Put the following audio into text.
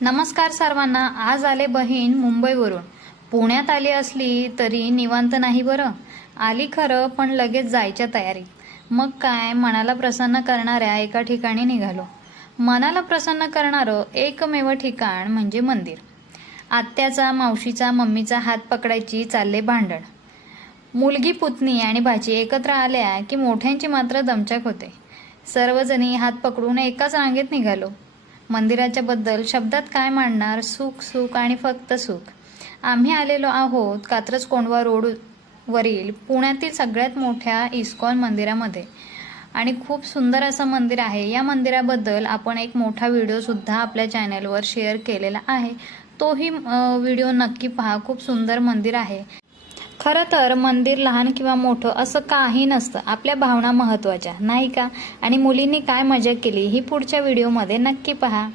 नमस्कार सर्वांना। आज आले बहीण मुंबईवरून। पुण्यात आली असली तरी निवांत नाही बरं। आली खरं, पण लगेच जायच्या तयारीत. मग काय, मनाला प्रसन्न करणाऱ्या एका ठिकाणी निघालो। मनाला प्रसन्न करणारं एकमेव ठिकाण म्हणजे मंदिर। आत्याचा, मावशीचा, मम्मीचा हात पकडायची चालले भांडण। मुलगी, पुतणी आणि भाची एकत्र आल्या की मोठ्यांची मात्र दमछाक होते। सर्वजणी हात पकडून एकाच रांगेत निघालो। मंदिराच्या बद्दल शब्दात काय मांडणार। सुख सुख आणि फक्त सुख। आम्ही आलेलो आहोत कात्रज कोंढवा रोड वरील पुण्यातील सगळ्यात मोठ्या इस्कॉन मंदिरामध्ये आणि खूप सुंदर असं मंदिर आहे। या मंदिराबद्दल आपण एक मोठा व्हिडिओ सुद्धा आपल्या चॅनलवर शेअर केलेला आहे, तोही व्हिडिओ नक्की पहा। खूप सुंदर मंदिर आहे। खरं तर मंदिर लहान किंवा मोठं असं काही नसतं, आपल्या भावना महत्त्वाच्या, नाही का? आणि मुलींनी काय मजा केली ही पुढच्या व्हिडिओमध्ये नक्की पहा।